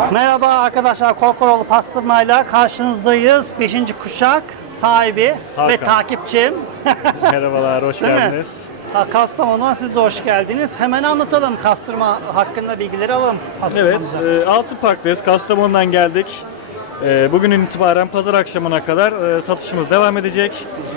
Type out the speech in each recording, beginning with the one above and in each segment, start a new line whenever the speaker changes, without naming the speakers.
Merhaba arkadaşlar, Korkoroğlu Pastırma'yla karşınızdayız. 5. kuşak sahibi
Hakan.
ve takipçim.
Merhabalar, hoş
Değil mi?
geldiniz.
Kastamonu'dan siz de hoş geldiniz. Hemen anlatalım, kastırma hakkında bilgileri alalım.
Evet,
pastırmamıza.
Altın Park'tayız. Kastamonu'dan geldik. Bugünün itibaren pazar akşamına kadar satışımız devam edecek.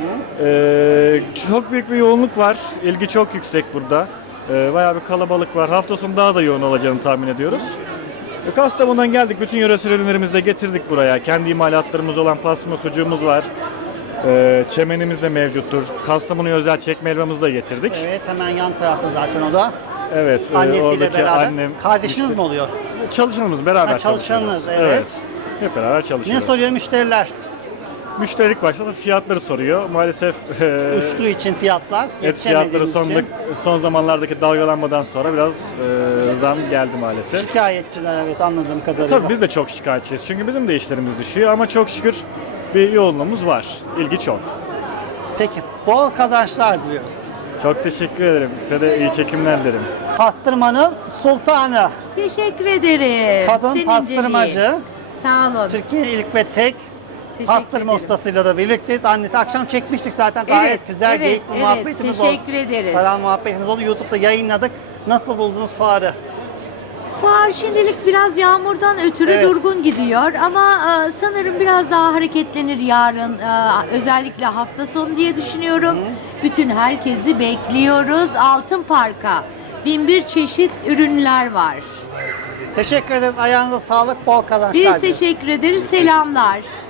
Çok büyük bir yoğunluk var. İlgi çok yüksek burada. Bayağı bir kalabalık var. Hafta sonu daha da yoğun olacağını tahmin ediyoruz. Kastamonu'dan geldik. Bütün yöresel ürünlerimizi de getirdik buraya. Kendi imalatlarımız olan pastırma sucuğumuz var. Çemenimiz de mevcuttur. Kastamonu'ya özel çekme helvamızı da getirdik.
Evet, hemen yan tarafta zaten o da.
Evet,
Annesiyle
oradaki
beraber.
annem.
Kardeşiniz mi oluyor?
Çalışanımız beraber
Ha, çalışanınız,
çalışıyoruz.
evet.
Hep beraber
Ne
çalışıyoruz.
soruyor müşteriler?
Müşteri ilk başta da fiyatları soruyor. Maalesef
Uçtuğu için fiyatlar,
et fiyatları
yetişemediğimiz için.
son zamanlardaki dalgalanmadan sonra biraz zam geldi maalesef.
Şikayetçiler, evet, anladığım kadarıyla.
Tabii biz de çok şikayetçiyiz çünkü bizim de işlerimiz düşüyor ama çok şükür bir yoğunluğumuz var. İlgi çok.
Peki, bol kazançlar diliyoruz.
Çok teşekkür ederim. Size de iyi çekimler dilerim.
Pastırmanın sultanı,
Teşekkür ederim.
kadın
Senin
pastırmacı,
inceliğin. Sağ olun.
Türkiye'nin ilk ve tek
Teşekkür
pastırma
ederim.
ustasıyla da birlikteyiz. Annesi akşam çekmiştik zaten, gayet
Evet,
güzel
evet,
geyik
evet.
muhabbetimiz oldu.
Teşekkür ederiz.
Saran muhabbetimiz oldu. YouTube'da yayınladık. Nasıl buldunuz fuarı?
Fuar şimdilik biraz yağmurdan ötürü
Evet.
durgun gidiyor ama sanırım biraz daha hareketlenir yarın. Özellikle hafta sonu diye düşünüyorum. Bütün herkesi bekliyoruz Altın Park'a. 1001 çeşit ürünler var.
Teşekkür ederiz. Ayağınıza sağlık, bol kazançlar
Biz
diliyoruz.
teşekkür ederiz. Selamlar.